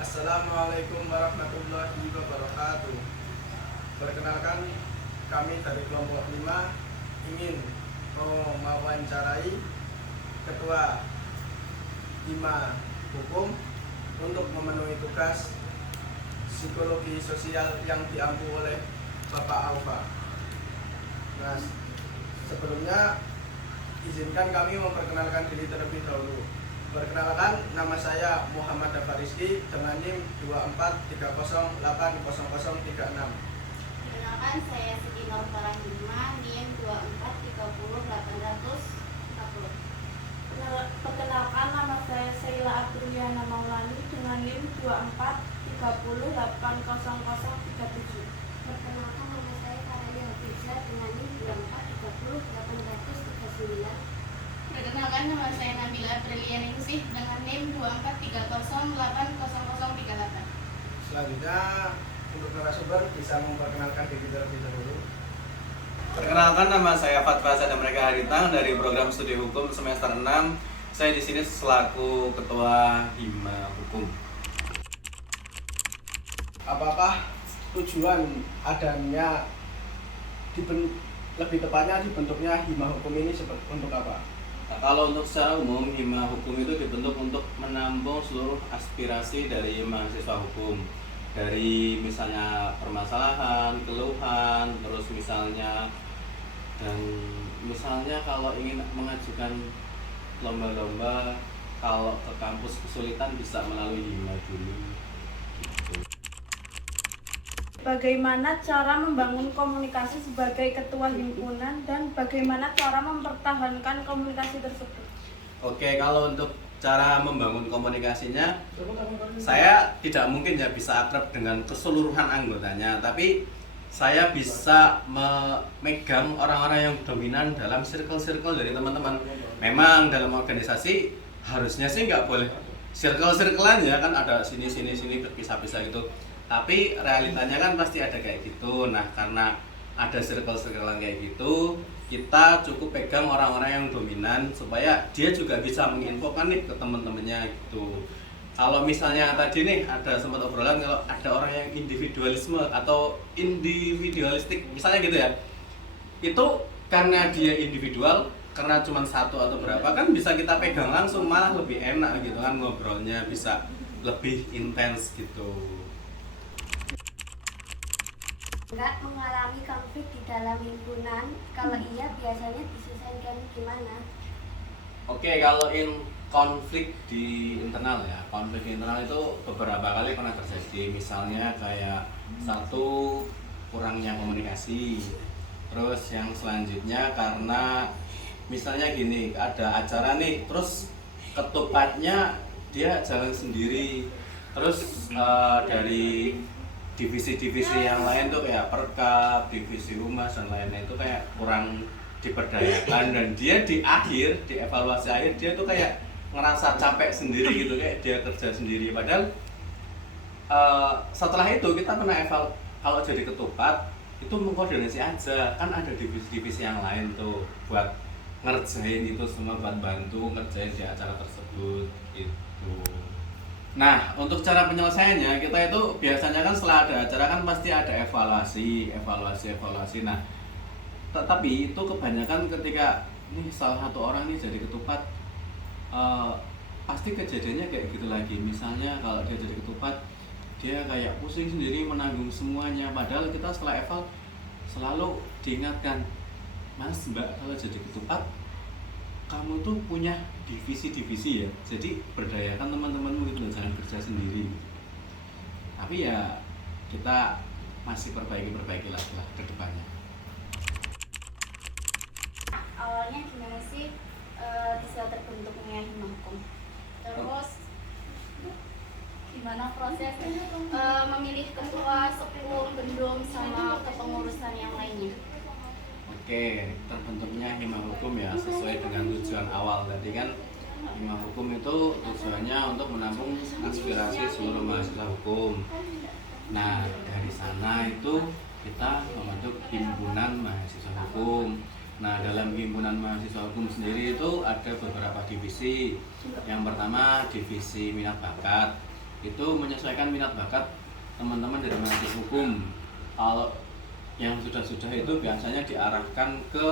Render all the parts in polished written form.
Assalamualaikum warahmatullahi wabarakatuh. Perkenalkan, kami dari kelompok 5 ingin mewawancarai Ketua Hima Hukum untuk memenuhi tugas psikologi sosial yang diampu oleh Bapak Alfa. Nah, sebelumnya izinkan kami memperkenalkan diri terlebih dahulu. Perkenalkan, nama saya Muhammad Rizky dengan NIM 2430800036. Perkenalkan, saya Siti Nur Farahima, NIM 24308040. Perkenalkan, nama saya Sheila Abdulliana Maulani dengan NIM 2430800037. Perkenalkan, nama saya Karani Hafizah dengan NIM 24308039. Perkenalkan, nama saya Nabila Brilian Ningsih dengan NIM 24308038. Selanjutnya, untuk narasumber bisa memperkenalkan diri terlebih dahulu. Perkenalkan, nama saya Fatwa Sadam Mereka Haritang dari program studi hukum semester 6. Saya di sini selaku ketua Hima Hukum. Apakah tujuan adanya lebih tepatnya dibentuknya Hima Hukum ini untuk apa? Nah, kalau untuk secara umum, Hima Hukum itu dibentuk untuk menampung seluruh aspirasi dari mahasiswa hukum. Dari misalnya permasalahan, keluhan, terus misalnya kalau ingin mengajukan lomba-lomba, kalau ke kampus kesulitan bisa melalui Hima dulu. Gitu. Bagaimana cara membangun komunikasi sebagai ketua himpunan dan bagaimana cara mempertahankan komunikasi tersebut? Oke, kalau untuk cara membangun komunikasinya, saya tidak mungkin ya bisa akrab dengan keseluruhan anggotanya, tapi saya bisa memegang orang-orang yang dominan dalam circle-circle dari teman-teman. Memang dalam organisasi harusnya sih nggak boleh circle-circlean ya, kan ada sini pisah-pisah gitu. Tapi realitanya kan pasti ada kayak gitu. Nah, karena ada circle-circlean kayak gitu, kita cukup pegang orang-orang yang dominan supaya dia juga bisa menginfokan nih ke teman-temannya gitu. Kalau misalnya tadi nih ada sempat obrolan kalau ada orang yang individualisme atau individualistik misalnya gitu ya, itu karena dia individual, karena cuma satu atau berapa kan bisa kita pegang langsung, malah lebih enak gitu kan, ngobrolnya bisa lebih intens gitu. Enggak mengalami konflik di dalam himpunan? Kalau iya, biasanya diselesaikan gimana? Oke, kalau konflik di internal ya, konflik di internal itu beberapa kali pernah terjadi. Misalnya kayak satu, kurangnya komunikasi. Terus yang selanjutnya karena misalnya gini, ada acara nih, terus ketupatnya dia jalan sendiri. Terus dari divisi-divisi yang lain tuh kayak perkap, divisi humas dan lainnya itu kayak kurang diberdayakan, dan dia di akhir, di evaluasi akhir dia tuh kayak ngerasa capek sendiri gitu, kayak dia kerja sendiri. Padahal setelah itu kita pernah eval, kalau jadi ketupat itu mengkoordinasi aja, kan ada divisi-divisi yang lain tuh buat ngerjain itu semua, buat bantu ngerjain di acara tersebut gitu. Nah, untuk cara penyelesaiannya, kita itu biasanya kan setelah ada acara kan pasti ada evaluasi. Nah, tapi itu kebanyakan ketika nih salah satu orang nih jadi ketupat, pasti kejadiannya kayak gitu lagi. Misalnya kalau dia jadi ketupat, dia kayak pusing sendiri menanggung semuanya. Padahal kita setelah eval selalu diingatkan, Mas, Mbak, kalau jadi ketupat kamu tuh punya divisi-divisi ya, jadi berdayakan teman-temanmu gitu, jangan kerja sendiri. Tapi ya kita masih perbaiki lagi lah ke depannya. Awalnya gimana sih bisa terbentuknya Hima Hukum? Terus gimana proses memilih ketua, sekum, bendum, sama kepengurusan yang lainnya? Oke, terbentuknya Hima Hukum ya sesuai dengan tujuan awal tadi kan. Hima Hukum itu tujuannya untuk menampung aspirasi seluruh mahasiswa hukum. Nah, dari sana itu kita membentuk himpunan mahasiswa hukum. Nah, dalam himpunan mahasiswa hukum sendiri itu ada beberapa divisi. Yang pertama divisi minat bakat. itu menyesuaikan minat bakat teman-teman dari mahasiswa hukum. Kalau yang sudah itu biasanya diarahkan ke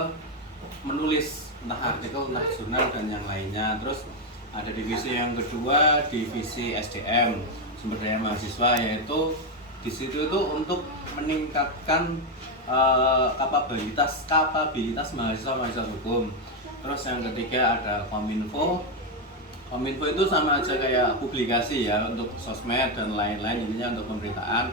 menulis entah artikel, entah jurnal dan yang lainnya. Terus ada divisi yang kedua, divisi SDM, sumber daya mahasiswa, yaitu di situ itu untuk meningkatkan kapabilitas mahasiswa hukum. Terus yang ketiga ada Kominfo. Kominfo itu sama aja kayak publikasi ya, untuk sosmed dan lain-lain, intinya untuk pemberitaan.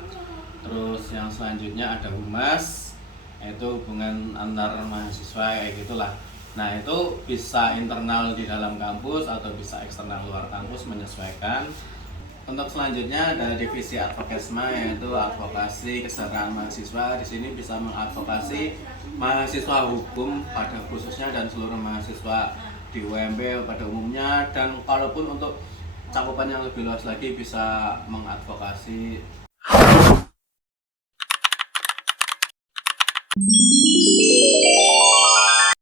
Terus yang selanjutnya ada Humas, yaitu hubungan antar mahasiswa kayak gitulah. Nah itu bisa internal di dalam kampus atau bisa eksternal luar kampus, menyesuaikan. Untuk selanjutnya ada divisi advokasma, yaitu advokasi kesejahteraan mahasiswa. Di sini bisa mengadvokasi mahasiswa hukum pada khususnya dan seluruh mahasiswa di UMB pada umumnya, dan kalaupun untuk cakupan yang lebih luas lagi bisa mengadvokasi